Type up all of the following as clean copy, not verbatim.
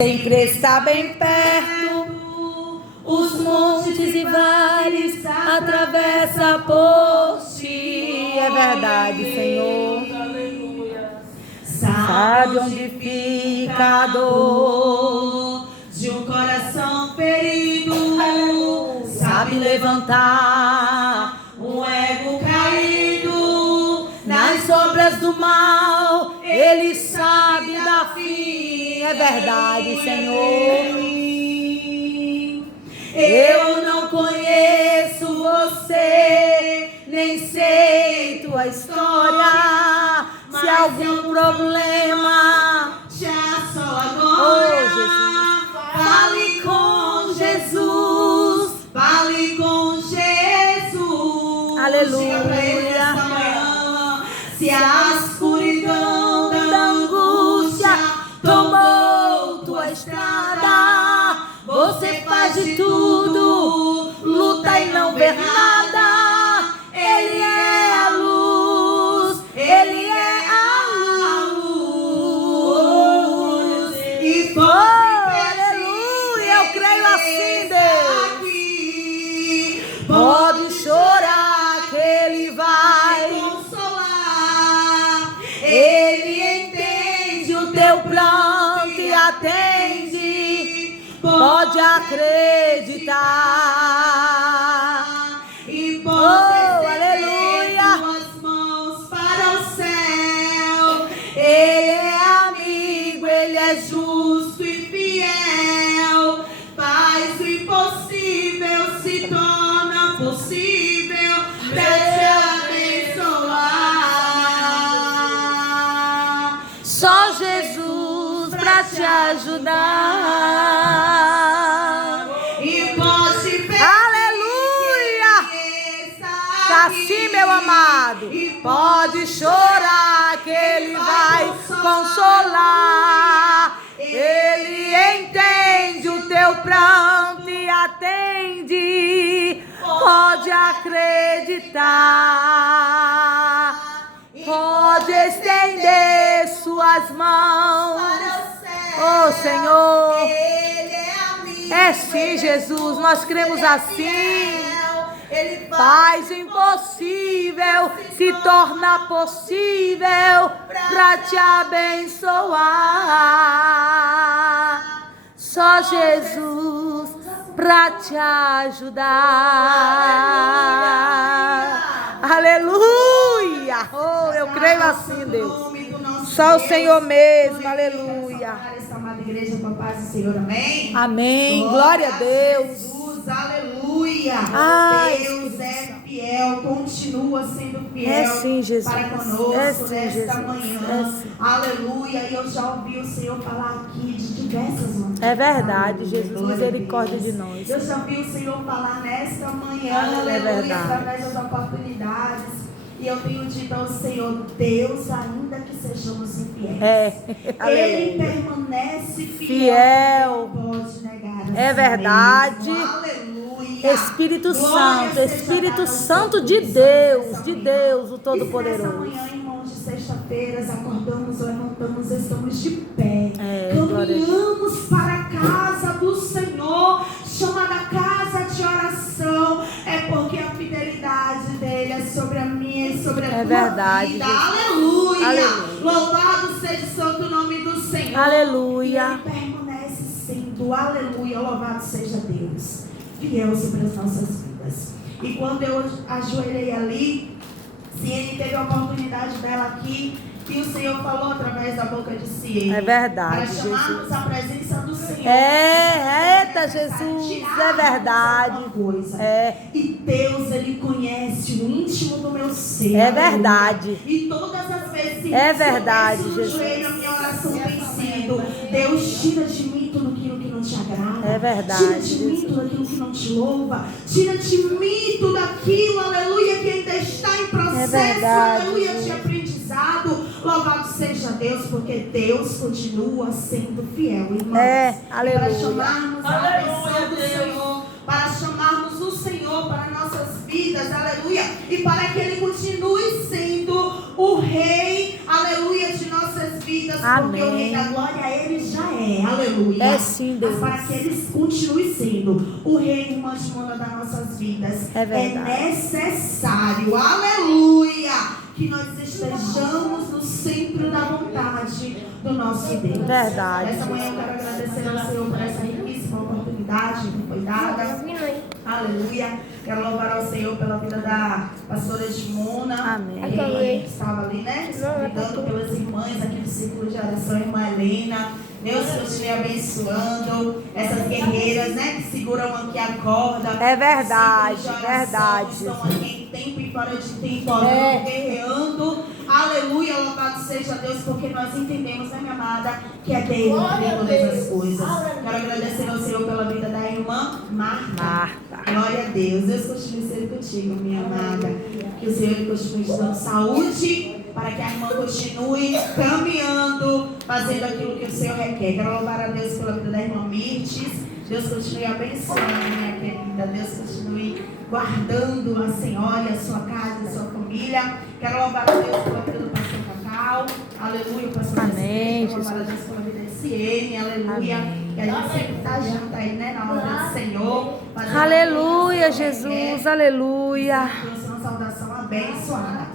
Sempre está bem perto, os montes e vales atravessa por ti. É verdade, Senhor. Sabe onde fica a dor de um coração ferido. Sabe levantar um ego caído nas sombras do mal. Ele sabe dar fim. É verdade, Senhor. Eu não conheço você, nem sei tua história. Se algum problema te assola agora, fale com Jesus. Fale com Jesus. Aleluia. Diga pra ele nessa manhã, se a escuridão da angústia tomou tua estrada, você faz de tudo, luta e não vê nada. Ele é a luz, Ele é a luz. E aleluia, eu creio assim, Deus. Pode chorar que Ele vai consolar. Ele entende o teu pranto e atende. Pode acreditar e pode aleluia. Tuas mãos para o céu. Ele é amigo, Ele é Justo e fiel, faz o impossível, se torna possível pra te abençoar. Só Jesus pra te ajudar. E pode ver. Aleluia! Tá assim, meu amado. Pode chorar que Ele vai consolar. Ele entende o teu pranto e atende. Pode acreditar. Pode estender suas mãos. Oh, Senhor. É sim, Jesus. Nós cremos assim. Ele Faz o impossível, se torna possível pra te abençoar. Só Jesus pra te ajudar. Aleluia! Oh, eu creio assim, Deus. Só o Senhor mesmo, aleluia. Essa amada igreja com a paz do Senhor, amém? Amém, glória a Deus. Jesus, aleluia. Ai, Deus é fiel, continua sendo fiel é sim, Jesus. para conosco É sim, nesta Jesus. manhã. É sim. Aleluia. E eu já ouvi o Senhor falar aqui de diversas maneiras. É verdade, Jesus, Glória a misericórdia Deus. de nós. Eu já ouvi o Senhor falar nesta manhã, É verdade. através das oportunidades. E eu tenho dito ao Senhor, Deus, ainda que sejamos infiéis, Ele aleluia. permanece Fiel. não pode negar a É si verdade. mesmo. Aleluia. Espírito Glória Santo, seja Espírito dada ao Santo seu de Espírito Santo Deus, nessa de manhã. Deus, o E se Todo-Poderoso. nessa manhã, irmãos, de sexta-feira, acordamos, levantamos, estamos de pé. Caminhamos para a casa do Senhor, chamada casa de oração. É porque a fidelidade dele é sobre a minha e sobre a tua verdade, vida. Jesus. Aleluia. Aleluia. Louvado seja o santo nome do Senhor. Aleluia. E ele permanece sendo, aleluia, louvado seja Deus, fiel sobre as nossas vidas. E quando eu ajoelhei ali, Ciene teve a oportunidade dela aqui, que o Senhor falou através da boca de Ciene. É verdade, para chamarmos Jesus. a presença do Senhor. Eita, Jesus, é verdade. E Deus, Ele conhece o íntimo do meu ser. É verdade. E todas as vezes É verdade, no Jesus. joelho, a minha oração tem sido: Deus, tira de mim tudo aquilo que não te agrada. É verdade, Tira de mim tudo aquilo que não te louva. Tira de mim tudo aquilo, aleluia, que ainda está em processo, É verdade, aleluia, Jesus. de aprendizado. Louvado seja Deus, porque Deus continua sendo fiel, irmãos. Aleluia. Para chamarmos a atenção do Senhor, para chamarmos o Senhor para nossas vidas, aleluia, e para que Ele continue sendo o Rei, aleluia, de nossas vidas, porque Amém. o Rei da Glória, ele já é, aleluia. É sim, Deus. Mas para que ele continue sendo o Rei, irmã Joana, das nossas vidas, É verdade. necessário, aleluia, que nós estejamos no centro da vontade do nosso Deus. Verdade. Essa manhã eu quero agradecer ao Senhor por essa riquíssima oportunidade que foi dada. Aleluia. Quero louvar ao Senhor pela vida da pastora Edmona. Amém. A irmã que estava ali, né? Cuidando pelas irmãs aqui do círculo de oração, a irmã Helena. Deus continue abençoando essas guerreiras, né? Que seguram aqui a corda. É verdade, Círculo de oração, verdade. Estão aqui em tempo e fora de tempo, orando, guerreando. Aleluia, louvado seja Deus, porque nós entendemos, né, minha amada, que é dele em todas as coisas. Quero agradecer ao Senhor pela vida da irmã Marta. Glória a Deus. Deus continue sendo contigo, minha amada. Que o Senhor continue te dando saúde, para que a irmã continue caminhando, fazendo aquilo que o Senhor requer. Quero louvar a Deus pela vida da irmã Mirtes. Deus continue abençoando, minha querida. Deus continue guardando a senhora, a sua casa, a sua família. Quero louvar a Deus pela vida do pastor Cacau. Aleluia, pastor. Amém. Quero louvar a Deus pela vida de Ciene. Aleluia. Amém. Que a gente sempre está junto aí, né? Na obra do Senhor. Aleluia, Jesus. Aleluia. Uma saudação abençoada.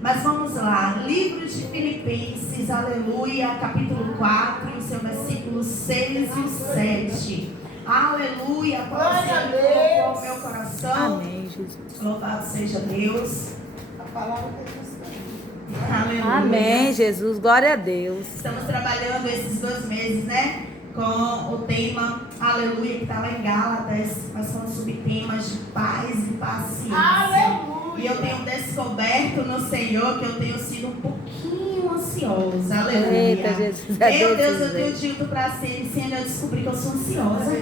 Mas vamos lá. Livro de Filipenses. Aleluia. Capítulo 4. E o seu versículo 6 e o 7. Aleluia. Glória a Deus. O meu coração. Amém, Jesus. Louvado seja Deus. A palavra de Deus. Aleluia. Amém, Jesus. Glória a Deus. Estamos trabalhando esses 2 meses, né? Com o tema, aleluia, que está lá em Gálatas. Mas são subtemas de paz e paciência. Aleluia. E eu tenho descoberto no Senhor que eu tenho sido um pouquinho ansiosa. Aleluia. Eita, Jesus. Meu Deus, eu tenho dito para a Ciene, eu descobri que eu sou ansiosa.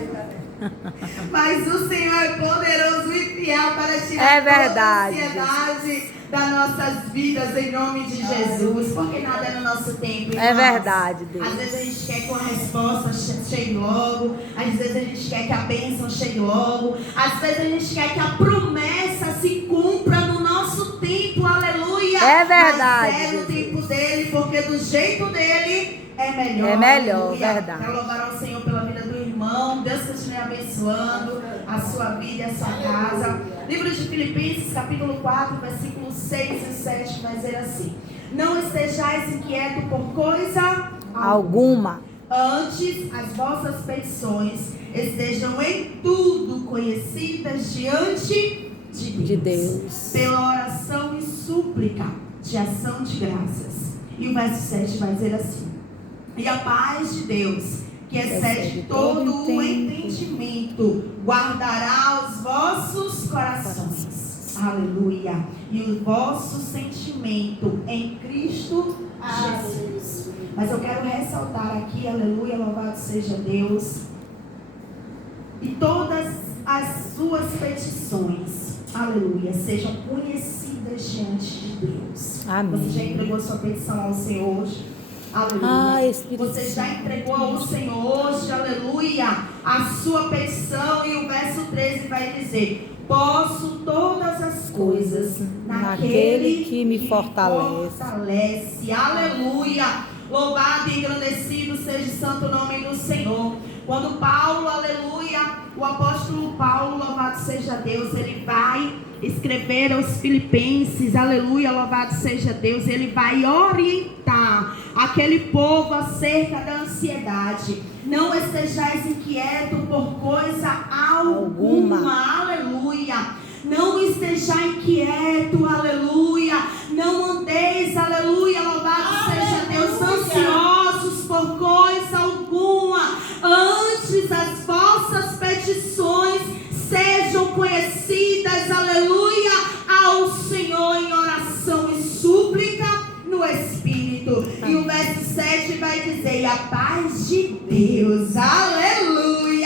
Mas o Senhor é poderoso e fiel para tirar toda a ansiedade das nossas vidas em nome de Jesus. Porque nada é no nosso tempo. Irmãos. É verdade, Deus. Às vezes a gente quer que uma resposta chegue logo. Às vezes a gente quer que a bênção chegue logo. Às vezes a gente quer que a promessa se cumpra no nosso tempo. Aleluia. É verdade. Mas é no tempo dele, porque do jeito dele é melhor. É melhor, Aleluia. verdade. Quero louvar ao Senhor pela vida do irmão. Deus continue abençoando a sua vida e a sua casa. Livro de Filipenses, capítulo 4, versículos 6 e 7, vai dizer assim: não estejais inquietos por coisa alguma. Antes, as vossas petições estejam em tudo conhecidas diante de Deus. Pela oração e súplica de ação de graças. E o verso 7 vai dizer assim: e a paz de Deus, que excede todo o entendimento, guardará os vossos corações. Aleluia. E o vosso sentimento em Cristo Jesus. Mas eu quero ressaltar aqui, aleluia, louvado seja Deus. E todas as suas petições, aleluia, sejam conhecidas diante de Deus. Amém. Você já entregou sua petição ao Senhor hoje? Aleluia. Você já entregou ao Senhor hoje, aleluia, a sua petição. E o verso 13 vai dizer: posso todas as coisas naquele que me fortalece. Aleluia. Louvado e engrandecido seja o santo nome do Senhor. Quando Paulo, aleluia, o apóstolo Paulo, louvado seja Deus, ele vai escrever aos Filipenses, aleluia, louvado seja Deus, ele vai orientar aquele povo acerca da ansiedade. Não estejais inquietos por coisa alguma, aleluia. Não estejais inquieto, aleluia. Não andeis, aleluia, louvado seja Deus, ansiosos por coisa alguma. Antes as vossas petições sejam conhecidas, aleluia, ao Senhor em oração e súplica no Espírito. E o verso 7 vai dizer: e a paz de Deus, aleluia.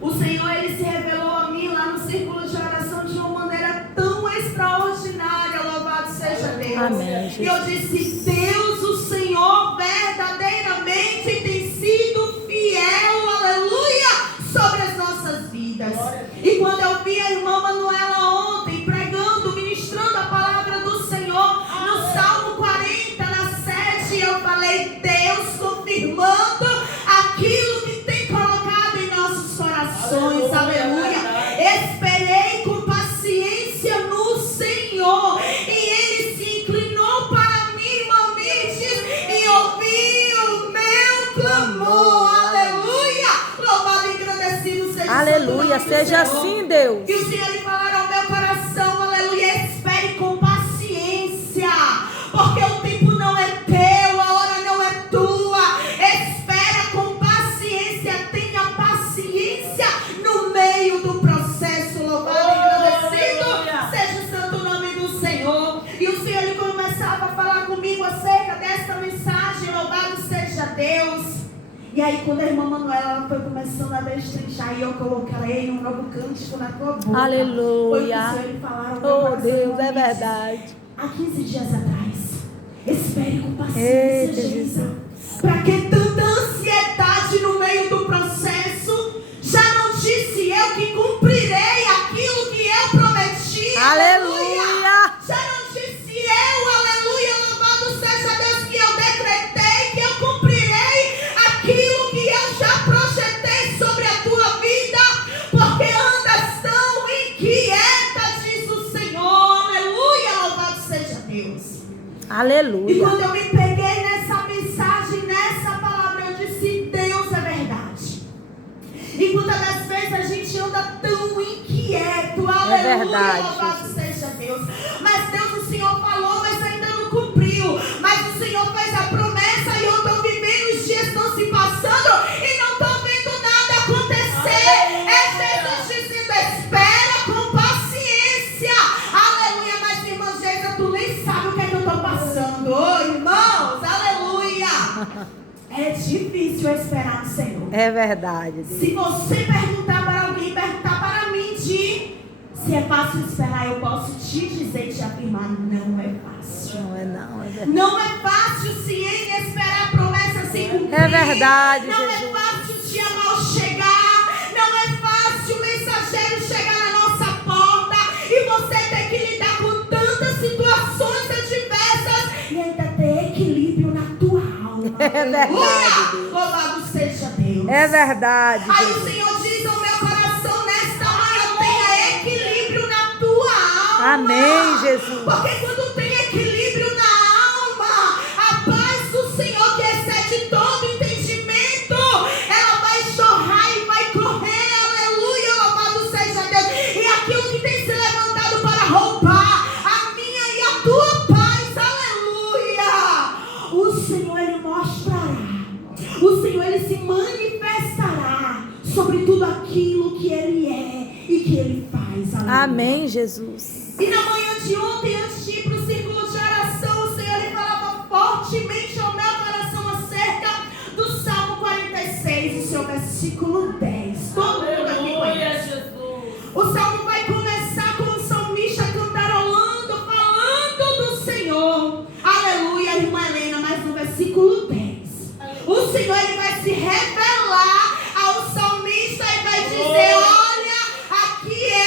O Senhor, Ele se revelou a mim lá no círculo de oração de uma maneira tão extraordinária. Louvado seja Deus. Amém, E eu disse: Deus, o Senhor verdadeiramente tem sido fiel, aleluia, sobre as nossas vidas. E quando eu vi a irmã Manuela ontem pregando, ministrando a palavra do Senhor no Salmo 40, na 7, eu falei: Deus confirmando aquilo que tem colocado em nossos corações, aleluia. Esperei com paciência no Senhor, e Ele se inclinou para mim, irmã Mirtes, e ouviu o meu clamor, aleluia. Louvado e agradecido seja o Aleluia, seja assim, Deus. E o Senhor lhe falar ao meu coração, aleluia, espere com paciência, porque o tempo não é teu, a hora não é tua. Espera com paciência, tenha paciência no meio do processo. Louvado e agradecido seja o santo nome do Senhor. E o Senhor ele começava a falar comigo acerca desta mensagem, louvado seja Deus. E aí quando a irmã Manuela ela foi começando a destrinchar, e eu coloquei um novo cântico na tua boca. Aleluia. Foi o Senhor ele falar ao meu Oh, coração, Deus, é irmã Mirtes. verdade. Há 15 dias atrás, espere com paciência, Eita, Jesus. Para que tanta ansiedade no meio do processo? Já não disse eu que cumprirei aquilo que eu prometi? Aleluia. Já não disse eu, aleluia, louvado seja Deus, que eu decretei, que eu cumprirei aquilo que eu já projetei sobre a tua vida? Porque andas tão inquieta, diz o Senhor, aleluia, louvado seja Deus. E Aleluia. quando eu me peguei nessa mensagem, nessa palavra, eu disse: Deus é verdade. E muitas das vezes a gente anda tão inquieto, aleluia, verdade, louvado seja Deus. Mas Deus, o Senhor falou, mas ainda não cumpriu. Mas o Senhor fez a promessa e eu estou vivendo, os dias estão se passando e não estou vendo nada acontecer. É Jesus dizendo: espera com paciência, aleluia. Mas irmã Geisa, tu nem sabe o que é que eu estou passando. Ô irmãos, aleluia. É difícil esperar no Senhor. É verdade, Deus. Se você perguntar para alguém, perguntar para mim, se é fácil esperar, eu posso te dizer e te afirmar: não é fácil. Não é não, é verdade. Não é fácil se em esperar a promessa se cumprir. É verdade, Não é Jesus. fácil o dia mal chegar. Não é fácil o mensageiro chegar na nossa porta e você ter que lidar com tantas situações adversas e ainda ter equilíbrio na tua alma. É verdade, Aleluia! Deus. Louvado seja Deus. É verdade, Aí o Jesus. Senhor diz ao meu coração nesta manhã: tenha equilíbrio na tua alma. Amém, Jesus. Porque quando tem equilíbrio na alma, a paz do Senhor que excede todo entendimento, ela vai chorar e vai correr, aleluia, louvado seja Deus. E aquilo que tem se levantado para roubar a minha e a tua paz, aleluia, o Senhor ele mostrará, o Senhor ele se manifestará sobre tudo aquilo que ele é e que ele faz, aleluia. Amém, Jesus. E na manhã de ontem, antes de ir para o círculo de oração, o Senhor ele falava fortemente ao meu coração acerca do Salmo 46, o seu versículo 10. Todo mundo aqui conhece. O Salmo vai começar com o salmista cantarolando, falando do Senhor. Aleluia, irmã Helena, mas no versículo 10. O Senhor ele vai se revelar ao salmista e vai dizer: olha,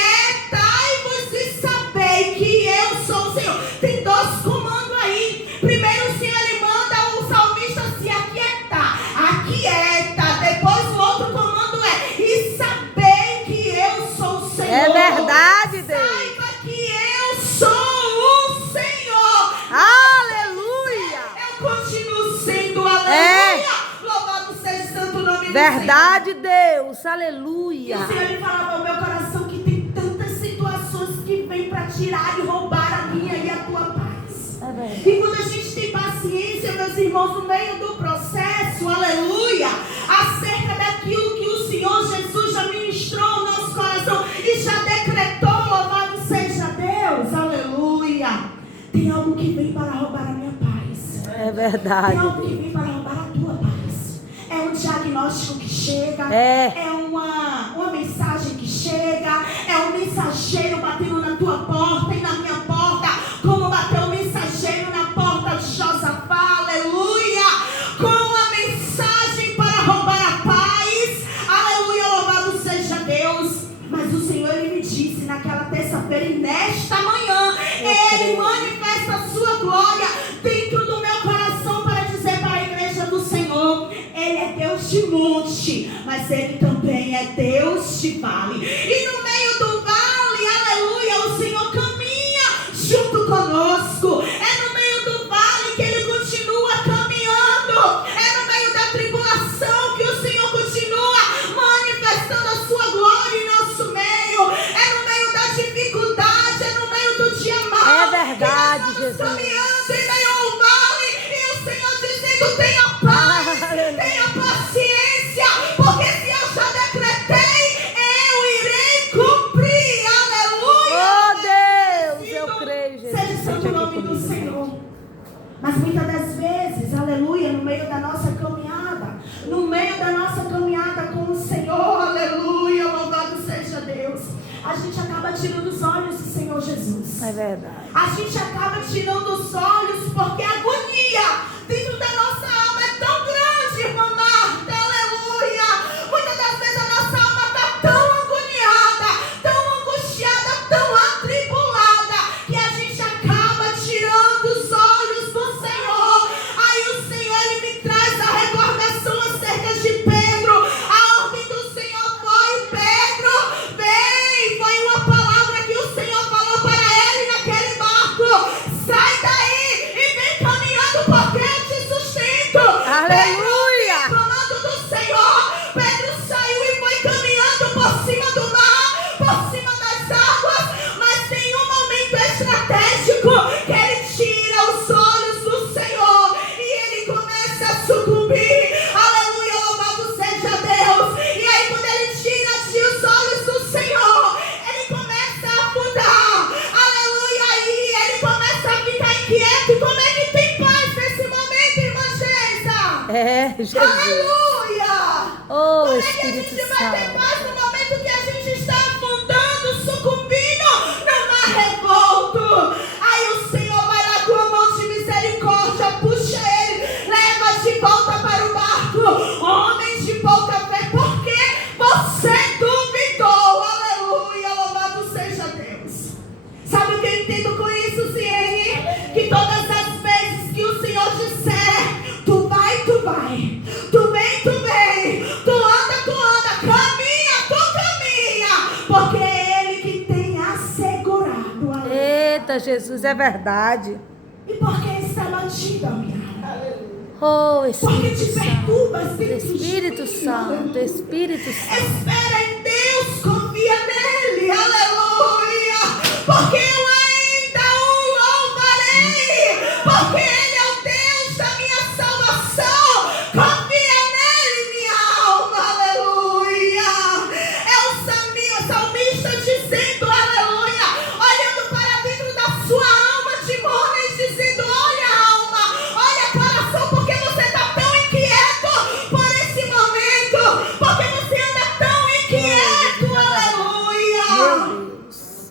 aquietai-vos e sabei que eu sou o Senhor. Tem dois comandos aí. Primeiro o Senhor ele manda o salmista se aquietar. Aquieta. Depois o outro comando é: e sabei que eu sou o Senhor. É verdade, Deus. Saiba que eu sou o Senhor. Aleluia. Eu continuo sendo, aleluia. É. Louvado seja o santo nome do Verdade, Deus. Senhor. E Aleluia. o Senhor ele falava ao meu coração que tem tantas situações que vêm para tirar e roubar a minha e a tua paz. É verdade. E quando a gente tem paciência, meus irmãos, no meio do processo, aleluia, acerca daquilo que o Senhor Jesus já ministrou ao nosso coração e já decretou, louvado seja Deus, aleluia. Tem algo que vem para roubar a minha paz. É verdade, Tem algo que Deus. vem para roubar a tua paz. É um diagnóstico que chega, É. é uma mensagem que chega, é um mensageiro batendo na tua porta e na minha porta, como bateu o mensageiro na porta de Josafá, aleluia, com a mensagem para roubar a paz, aleluia, louvado seja Deus. Mas o Senhor, Ele me disse naquela terça-feira e nesta manhã, Ele manifesta a sua glória dentro do meu coração para dizer para a igreja do Senhor, Ele é Deus de monte, mas Ele também é Deus de vale. E no meio do vale, aleluia, o Senhor caminha junto conosco. É no meio do vale que Ele continua caminhando. É no meio da tribulação que o Senhor continua manifestando a sua glória em nosso meio. É no meio da dificuldade, é no meio do dia mau. É verdade, que nós Jesus. estamos caminhando em meio ao vale e o Senhor dizendo: tenha paz, tenha paciência, porque se eu já decretei, eu irei cumprir. Aleluia. Oh, Deus, eu creio, Jesus. Seja santo o nome do Senhor. Mas muitas das vezes, aleluia, no meio da nossa caminhada com o Senhor, aleluia, louvado seja Deus, a gente acaba tirando os olhos do Senhor Jesus. É verdade. A gente acaba tirando os olhos porque a agonia dentro da nossa alma é tão grande, irmã Marta, aleluia. Muitas das vezes a nossa alma está tão agoniada, tão angustiada, tão atribulada, que a gente acaba tirando os olhos do Senhor. Aí o Senhor, Ele me traz a recordação acerca de Pedro. A ordem do Senhor foi: Pedro, vem. Foi uma palavra que o Senhor falou para ele naquele barco: sai daí e vem caminhando, porque eu te sustento. Aleluia. Pedro, comando do Senhor, Pedro saiu e foi caminhando por cima do mar, por cima das águas, mas tem um momento estratégico que ele tira os olhos do Senhor e ele começa a sucumbir. Aleluia, louvado seja Deus. E aí quando ele tira os olhos do Senhor, ele começa a afundar. Aleluia, aí ele começa a ficar inquieto. Como é que tem paz nesse momento, irmã Geisa? É, Jesus. Aleluia! Oh, Como é que a Espírito gente vai ter Santo. paz no momento que a gente está afundando, sucumbindo no mar revolto? Aí o Senhor vai lá com a mão de misericórdia, puxa ele, leva de volta para o barco. Homem de pouca fé, porque você duvidou. Aleluia, louvado seja Deus. Sabe o que eu entendo com isso, Ciene? Que todas as vezes que o Senhor disser: tu vai, tu vai, tu vem, tu anda, caminha, porque é Ele que tem assegurado. Aleluia. Eita, Jesus, é verdade. E por que está batida, minha? Oh, Porque Espírito te Santo. perturbas dentro de Espírito mim. Santo, Aleluia. Espírito Santo. Espera em Deus, confia nele, aleluia, porque eu ainda o louvarei, porque Ele é o Deus da minha salvação. Confia nele, minha alma, aleluia. É o salmista dizendo, aleluia, olhando para dentro da sua alma, Timona, e dizendo: olha, alma, olha, coração, porque você está tão inquieto por esse momento, porque você anda tão inquieto, aleluia.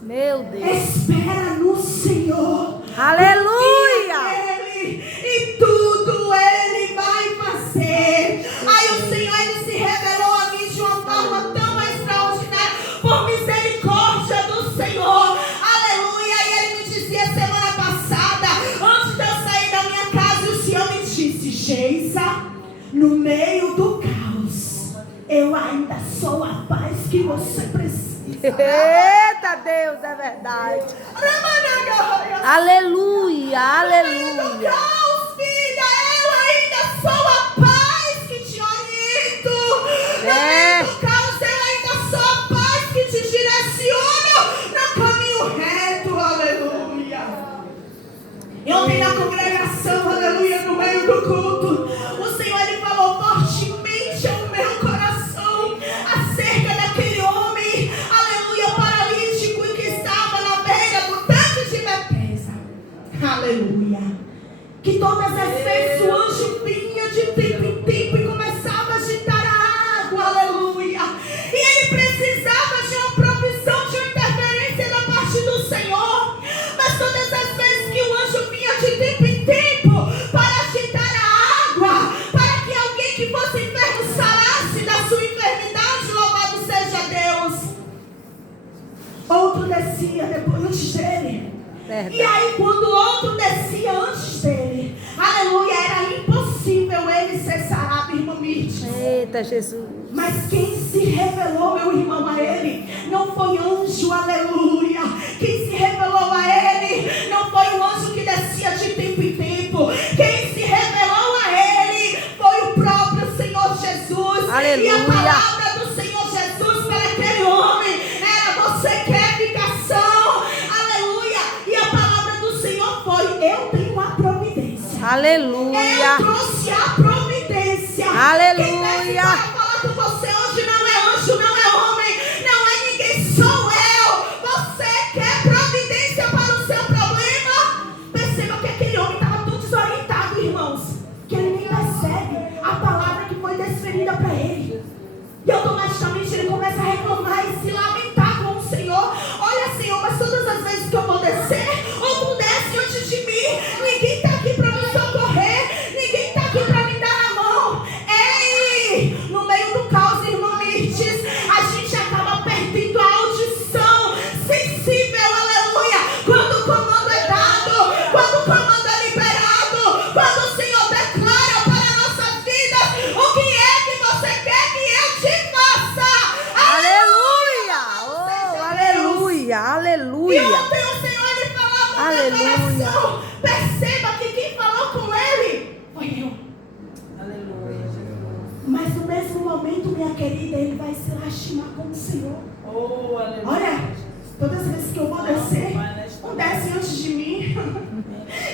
Meu Deus. Espera no Senhor, Aleluia. confia nele, e tudo Ele vai fazer. Aí o Senhor, Ele se revelou a mim de uma forma tão extraordinária, por misericórdia do Senhor, aleluia. E Ele me dizia semana passada, antes de eu sair da minha casa, o Senhor me disse: Geisa, no meio do caos, eu ainda sou a paz que você precisa. Eita, Deus, é verdade. Aleluia, aleluia. Caos, filha, eu ainda sou a paz que te oriento. É. No caos, eu ainda sou a paz que te direciono no caminho reto, aleluia. E ontem na congregação, aleluia, no meio do culto, o Senhor, Ele falou fortemente ao meu coração acerca daquele homem, aleluia, paralítico, que estava na beira do tanque de Betesda. Aleluia. Que todas as vezes o anjo vinha de tempo em tempo e começava a agitar Verdade. E aí, quando o outro descia antes dele, aleluia, era impossível ele ser sarado, irmã Mirtes. Eita, Jesus. Mas quem se revelou, meu irmão, a ele, não foi anjo, aleluia. Quem se revelou a ele, não foi um anjo que descia de tempo em tempo. Quem se revelou a ele, foi o próprio Senhor Jesus. Aleluia. E a palavra do Senhor Jesus para aquele homem era: você quer ficação, aleluia. E a palavra do Senhor foi: eu tenho a providência. Aleluia. Eu trouxe a providência. Aleluia. Quem desce para falar com você hoje não é anjo, não é homem, não é ninguém, sou eu. Você quer providência para o seu problema? Perceba que aquele homem estava tão desorientado, irmãos, que ele nem percebe a palavra que foi desferida para ele. E automaticamente ele começa a reclamar e se lamentar com o Senhor. Olha, Senhor, mas todas as vezes que eu vou descer, ou tu desce antes de mim, ninguém está aqui para me socorrer, ninguém está aqui para me dar a mão. Ei, no meio do caos, irmã Mirtes, a gente acaba perdendo a audição sensível, aleluia, quando o comando é dado, quando o comando é liberado, quando o Senhor declara para nossas vidas: o que é que você quer que eu te faça? Aleluia. Oh, aleluia. E Aleluia. ontem o Senhor ele falava Aleluia. na oração. Perceba que quem falou com ele foi eu. Aleluia. Mas no mesmo momento, minha querida, ele vai se lastimar com o Senhor. Oh, aleluia. Olha, todas as vezes que eu vou descer, um desce antes de mim.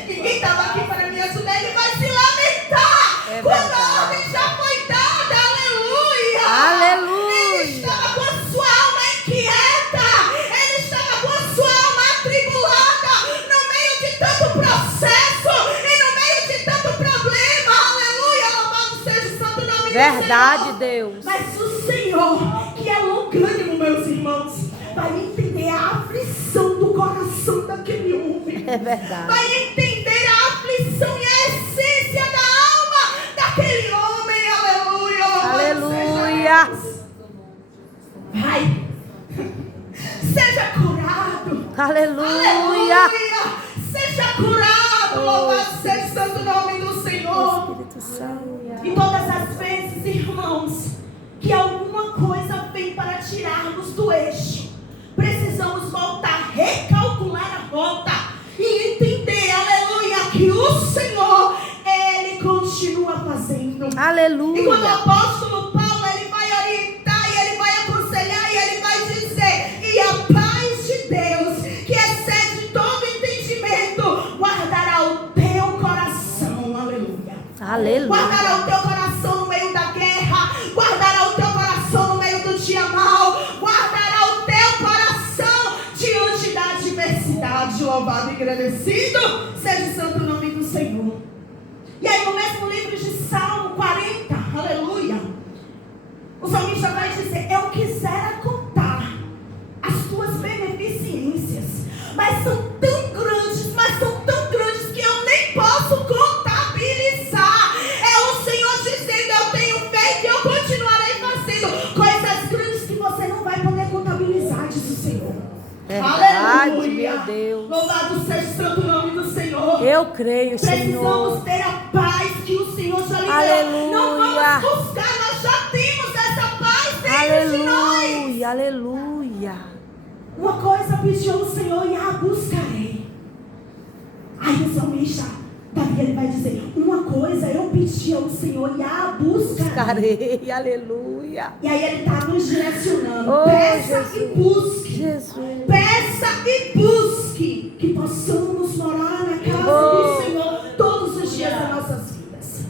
Ninguém estava aqui para me ajudar, ele vai se lamentar. É Quando verdade. a ordem já foi dada, aleluia. Aleluia. Ele estava com a sua alma inquieta, ele estava com a sua alma atribulada, no meio de tanto processo e no meio de tanto problema. Aleluia, louvado seja o santo nome do Verdade, Senhor. Deus. Mas o Senhor, que é longânimo, meus irmãos, vai entender a aflição do coração daquele homem. É verdade. Vai entender a aflição e a essência da alma daquele homem. Aleluia. louvado Aleluia. seja Deus. Vai. Seja curado. Aleluia. Aleluia. Seja curado. Louvado seja o santo nome do Senhor. Espírito Santo. E todas as vezes, irmãos, que alguma coisa vem para tirarmos do eixo, precisamos voltar, recalcular a rota e entender, aleluia, que o Senhor, Ele continua fazendo. E quando o Aleluia. apóstolo Paulo, ele vai orientar e ele vai aconselhar e ele vai dizer: e a paz de Deus, que excede todo entendimento, guardará o teu coração. Aleluia. Aleluia. Guardará o teu coração no meio da guerra. Guardará o teu coração no meio do dia mau. Guardará o teu coração diante da adversidade. Louvado e agradecido seja o santo nome do Senhor. E aí no mesmo livro de Salmo 40, aleluia, o salmista vai dizer: eu quisera contar as tuas beneficências, mas são tão grandes que eu nem posso contabilizar. É o Senhor dizendo: eu tenho feito e eu continuarei fazendo coisas grandes que você não vai poder contabilizar, diz o Senhor. Verdade, meu Deus. Louvado seja o santo nome do Senhor. Eu creio, Precisamos Senhor. ter a paz que o Senhor já liberou. Aleluia. Não vamos buscar, nós já temos essa paz dentro de nós. Aleluia. Aleluia. Uma coisa pediu o Senhor e a buscarei. Aí o salmista Davi, ele vai dizer: uma coisa eu pedi ao Senhor e a buscarei. Carei. Aleluia. E aí ele está nos direcionando. Oh, Peça Jesus. e busque. Jesus. Peça e busque que possamos morar na casa Oh. do Senhor todos os dias das nossas vidas.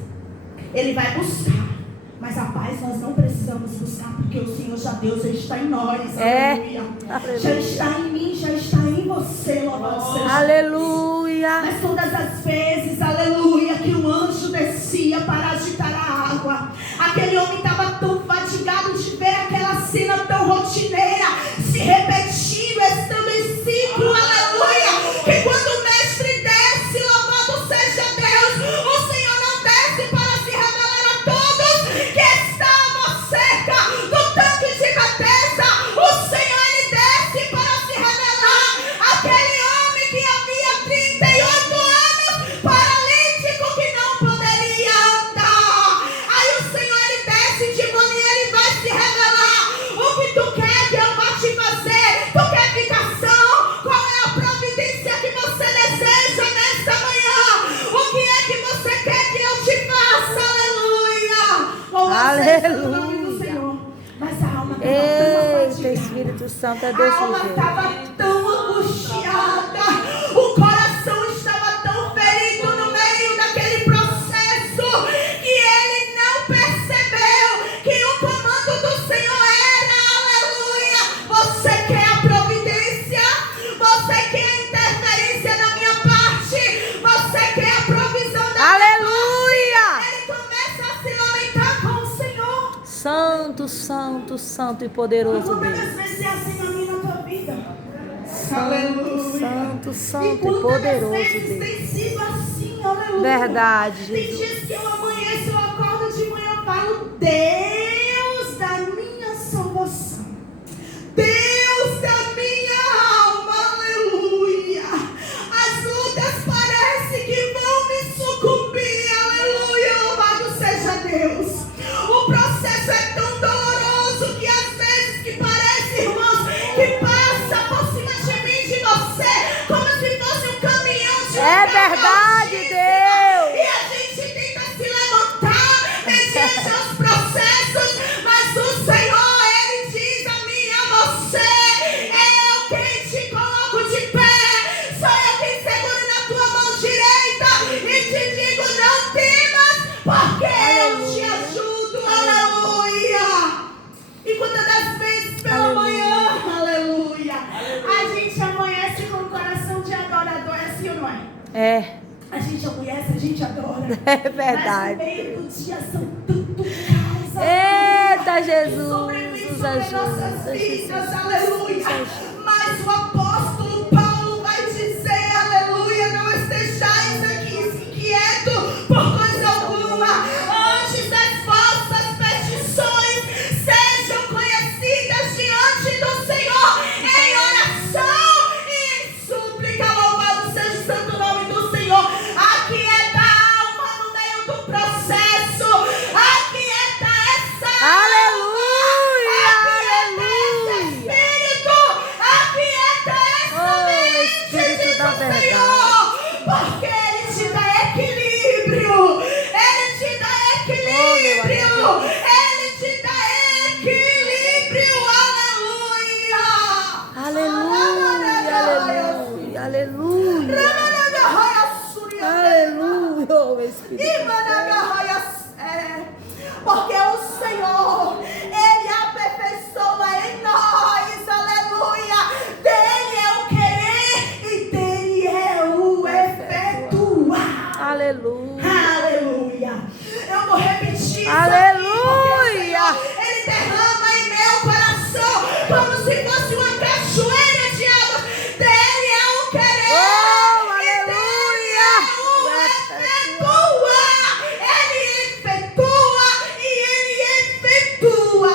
Ele vai buscar, mas a paz nós não precisamos buscar, porque o Senhor já Deus já está em nós. É. Aleluia. Aleluia. Já está em mim, já está em você. Louvado seja. Aleluia. Mas todas as vezes, aleluia, que um anjo descia para agitar a água, aquele homem estava tão fatigado de ver aquela cena tão rotineira se repetindo, estando em ciclo, aleluia, que quando o mestre desce, louvado seja Deus, o Senhor não desce para se revelar a todos que estavam cerca do tanque de Betesda. O Senhor, ele desce para se revelar àquele homem que havia processo no nome do Senhor. Mas a alma estava tão Eita, apaixonada. Espírito Santo é A desse alma jeito. estava tão angustiada, o coração estava tão ferido no meio daquele processo que ele não percebeu que o comando do Senhor era, aleluia. Você quer a providência? Você quer a interferência da minha parte? Você quer a provisão da Aleluia! minha parte? Ele começa a se lamentar com o Senhor. Santo, santo, santo e poderoso Quantas Deus. vezes é assim na minha e na tua vida? Santo, santo, E santo e quantas poderoso vezes Deus. tem sido assim, aleluia. Verdade, Tem Jesus. dias que eu amanheço, eu acordo de manhã e falo, Deus da minha salvação, Deus da minha alma, aleluia. As lutas parecem que vão me sucumbir, aleluia, louvado seja Deus. O processo é tão doloroso que às vezes que parece, irmãos, que passa por cima de mim e de você, como se fosse um caminhão de É verdade, Deus. e a gente tenta se levantar mediante os processos, mas o Senhor, Ele diz a mim e a você, eu quem te coloco de pé, sou eu quem seguro na tua mão direita e te digo, não temas, porque eu te ajudo, aleluia. E quantas das vezes pela manhã, aleluia, a gente amanhece com o coração de adorador, é assim ou não é? É, A gente amanhece, a gente adora. é Mas no verdade. meio do dia são tanto caos. Eita, Jesus, Sobre mim, nos sobre nossas ajuda, vidas, Jesus. aleluia. Mas o apóstolo Paulo vai dizer, aleluia, não estejais aqui inquietos por coisa alguma. Antes as vossas petições sejam conhecidas diante do Senhor em oração e em súplica. Louvado seja o santo nome do Senhor. Aquieta a alma no meio do processo. Aquieta essa Aleluia, aleluia. Aquieta essa Oh, mente, Espírito diz da o verdade. Senhor, porque Ele te dá equilíbrio. Ele te dá equilíbrio. Ele te dá equilíbrio. Aleluia. Aleluia, aleluia, aleluia. Aleluia, oh, Espírito. Porque o Senhor, Ele aperfeiçoa em nós, aleluia. Dele é o querer e dele é o efetuar. Aleluia. Aleluia. Eu vou repetir isso. Aleluia. Aqui, porque o Senhor, Ele derrama em meu coração como se fosse uma cachoeira de água. Dele é o querer. Oh, e dele é o aleluia. efetuar. Ele efetua.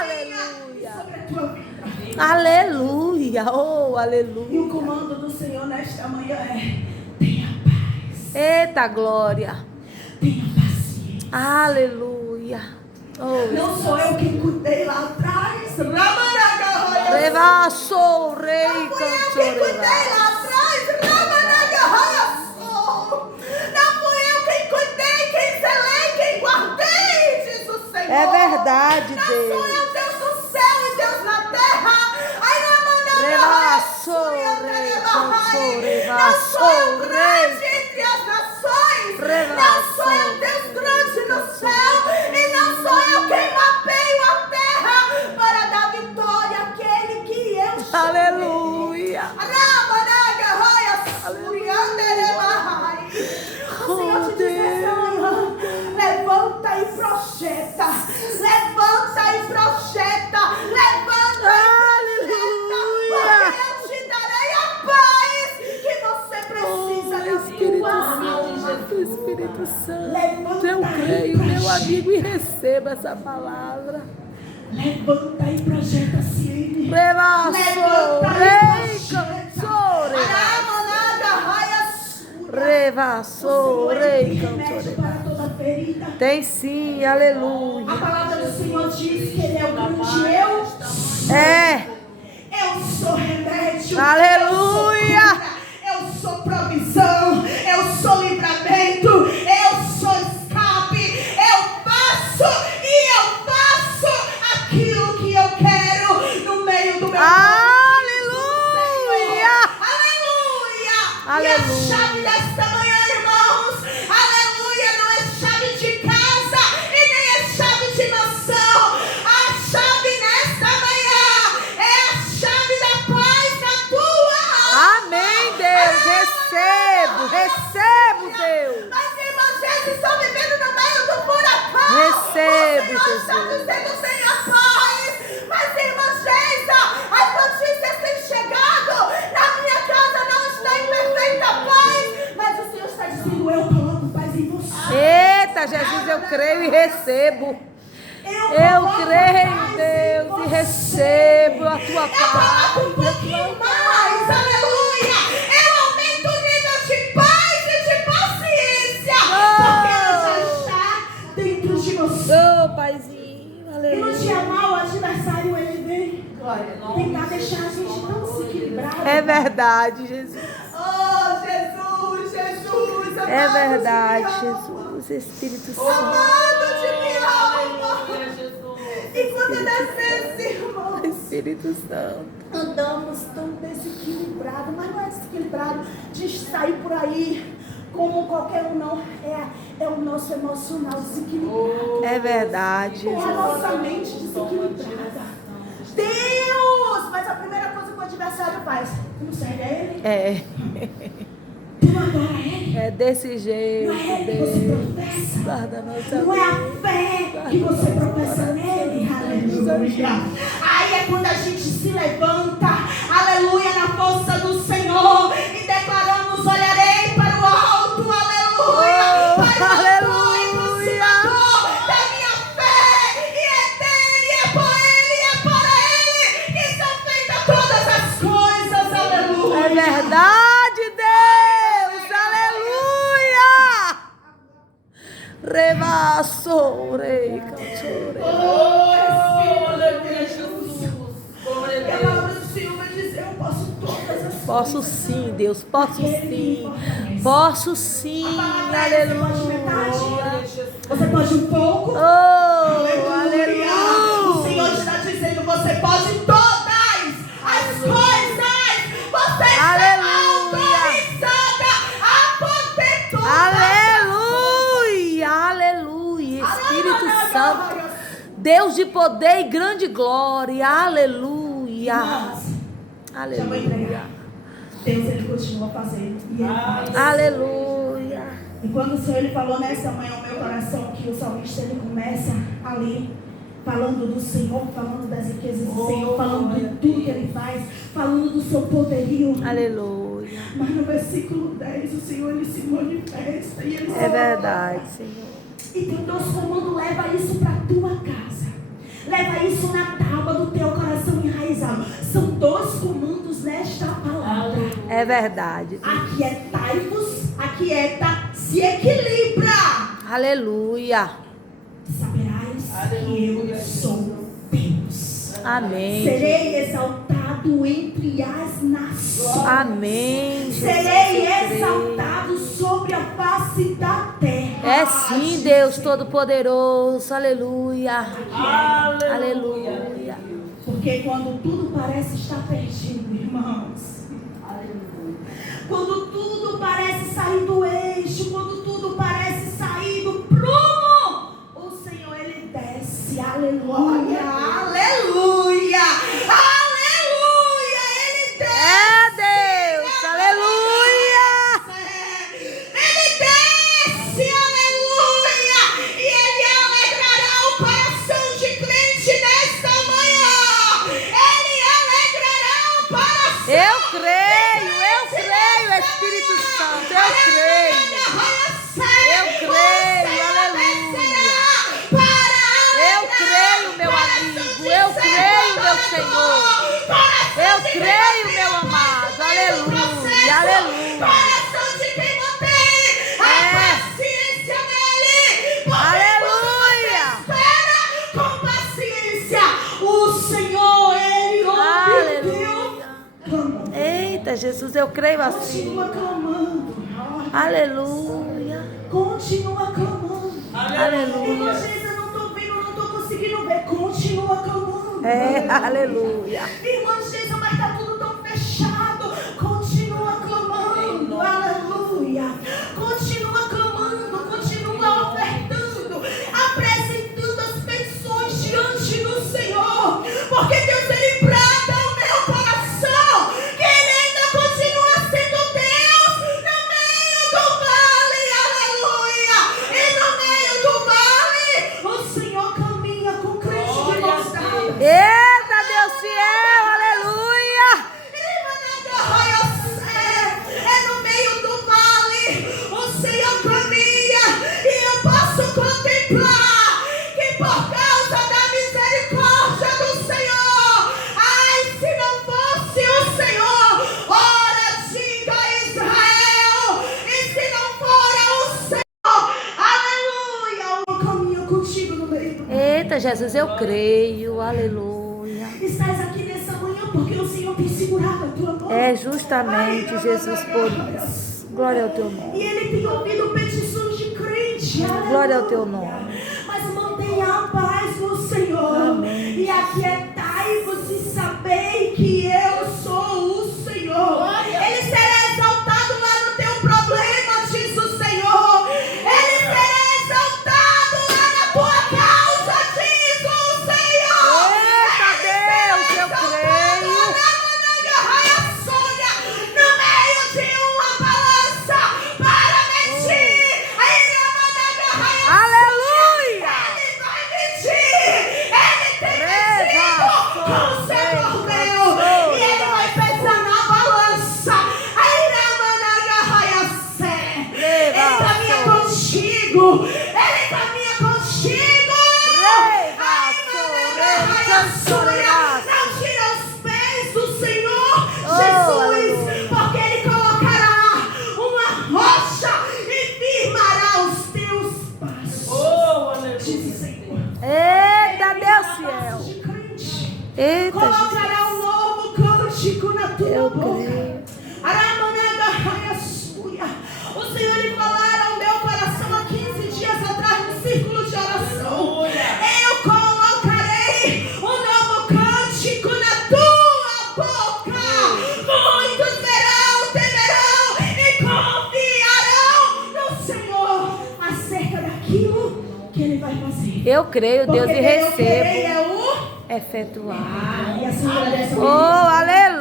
Aleluia. Sobre a tua vida. Aleluia, oh, E o aleluia. comando do Senhor nesta manhã é: tenha paz, Eita glória. tenha paciência. Aleluia. Oh, Não sou eu quem cuidei lá atrás. Revassou o rei Não fui eu quem cuidei lá atrás. Não fui eu quem cuidei, quem zelei, quem guardei, diz o Senhor. É verdade, Não sou Deus. eu, Deus do céu e Deus na terra. Revassou o rei, cansou, Não revassou sou o eu rei. grande entre as nações. Não sou eu Deus grande no céu. E não sou eu quem mapeio a terra para dar vitória àquele que eu chamei. Aleluia. O Senhor te diz nessa manhã: levanta e projeta. Levanta e projeta. Levanta e projeta. Porque eu te darei a paz que você precisa na Espírito tua alma. Santo, Espírito Santo. Levanta Eu e creio, meu projeta. amigo, e receba essa palavra. Levanta e projeta, Ciene. Revassou o Levanta rei, e projeta. cansou, revassou o rei, Tem cansou, remédio para toda ferida. Tem sim, aleluia. A palavra do Senhor diz que Ele é o grande eu. É, Eu sou remédio. Aleluia. Eu sou provisão. Eu sou livramento. Eu sou escape. Eu faço e Aleluia. E a chave desta manhã, irmãos, aleluia, não é chave de casa e nem é chave de mansão. A chave nesta manhã é a chave da paz na tua alma. Amém, Deus. Recebo, Deus. Mas irmãos, eles estão vivendo no meio do furacão. Recebo, O Senhor está Jesus. dizendo, tenha paz. Mas irmãs, Geisa, as notícias têm chegado. Na minha casa não está em perfeita paz. Mas o Senhor está dizendo, eu coloco paz em você. Eita, Jesus, eu creio e recebo. Eu creio, Deus, e recebo a tua Eu coloco um paz. pouquinho mais, aleluia. Eu aumento o nível de paz e de paciência. Porque ela já está dentro de você. Oh, paizinho, E no aleluia. dia mal, o adversário, ele vem Glória. tentar deixar a gente tão desequilibrado. É verdade, Jesus. Oh, Jesus, Jesus. É amado verdade, de minha alma. Jesus. Espírito Santo. Amado de minha alma. Aleluia, Jesus. E quantas das vezes, irmãos, Espírito Santo. andamos tão desequilibrados, mas não é desequilibrado de sair por aí como qualquer um, não. É o nosso emocional desequilibrado. É verdade, É a Jesus. nossa mente desequilibrada. Deus! Mas a primeira coisa que o adversário faz, tu não serve a ele? É. Tu não adora ele? É desse Não jeito, é ele que você Deus. professa? Guarda a nossa Não é a fé que você professa nele? Aleluia. Aí é quando a gente se levanta, aleluia, na força do Senhor e declaramos: olharei para o alto, aleluia. Oh, Para o aleluia. consumador da minha fé. E é dele, é por ele, é para ele que são feitas todas as coisas, aleluia. É verdade, Deus. Aleluia. Rebaço, rei, cantor. Oh, Aleluia, Espírito de Deus. Jesus. Glória E a a Deus. palavra do Senhor vai dizer: eu posso todas as Posso coisas. sim, Deus. Posso Aquele que me sim. fortalece. Posso sim. A palavra é: você pode metade? Aleluia. Você pode um pouco? Oh, O aleluia. Senhor está dizendo: você pode todas as coisas. Você está Aleluia. autorizada a poder tudo. Aleluia. Aleluia. Espírito Santo. Deus de poder e grande glória. Aleluia. Irmãs, já vou Aleluia. entregar. Deus, ele continua fazendo. E ele faz. Aleluia. E quando o Senhor ele falou nessa manhã ao meu coração, que o salmista ele começa ali falando do Senhor, falando das riquezas do Senhor, falando de tudo que ele faz, falando do seu poderio. Aleluia. Mas no versículo 10 o Senhor ele se manifesta e ele É verdade, Senhor. Então Deus comando, leva isso para a tua casa. Leva isso na tábua do teu coração enraizado. São 2 comandos nesta palavra. É verdade. Aquietai-vos, aquieta, se equilibra. Aleluia. Saberás que eu sou Deus. Amém. Serei exaltado entre as nações. Amém. Serei Jesus, exaltado sobre a face da terra. é sim, Deus Todo-Poderoso. Aleluia. Aleluia. Porque quando tudo parece estar perdido, irmãos. Quando tudo parece sair do eixo, quando tudo parece sair do prumo, o Senhor ele desce. Aleluia. Aleluia. Aleluia. Ele desce. É Deus. Aleluia. Ele desce, aleluia, e ele alegrará o coração de crente nesta manhã. Ele alegrará o coração. Eu creio, Espírito Santo. Eu creio. Eu creio, aleluia. Eu creio, meu amigo. Eu creio, meu Senhor. Eu creio, meu amado. Aleluia, aleluia. Coração de quem mantém a paciência nele. Aleluia. Espera com paciência. O Senhor, ele ouve o teu clamor. Eita, Jesus, eu creio assim. Continua clamando. Aleluia. Continua clamando. Aleluia. Irmã Geisa, eu não estou vendo, não estou conseguindo ver. Continua clamando. É, aleluia. Irmã Geisa, mas está tudo tão fechado. Continua clamando. contemplar que por causa da misericórdia do Senhor, ai, se não fosse o Senhor, ora diga a Israel, e se não for o Senhor, aleluia, eu caminho contigo no meio do caminho. Eita, Jesus, eu creio. Aleluia. Estás aqui nessa manhã porque o Senhor tem segurado a tua mão. É justamente, Jesus, por isso. Glória ao teu nome. E Ele tem ouvido petições de crente. Glória ao teu nome. Mas mantenha a paz no Senhor. Amém. E aquietai-vos e sabei que eu sou o Senhor. Ele será exaltado lá no teu problema, diz o Senhor. Ele será exaltado lá na tua causa, diz o Senhor. Eita, Deus, eu creio. No meio de uma balança para medir. Aleluia. Ele vai medir. Ele tem medido com o seu cordeiro. E ele vai pesar na balança. Ele caminha contigo. Ele caminha contigo. Não tira os pés do Senhor Jesus, porque Ele colocará uma rocha e firmará os teus passos. Oh, aleluia. Diz o Senhor. Eita, Deus Passos fiel. de crente. Eita, Jesus. Colocará um novo cântico na tua Eu boca. creio. O Senhor lhe falara ao meu coração há 15 dias atrás no círculo de oração. Eu colocarei um novo cântico na tua boca. Muitos verão, temerão e confiarão no Senhor acerca daquilo que Ele vai fazer. Eu creio, Deus, Porque e eu querer recebo é o... efetuar. E a senhora dessa Oh, aleluia.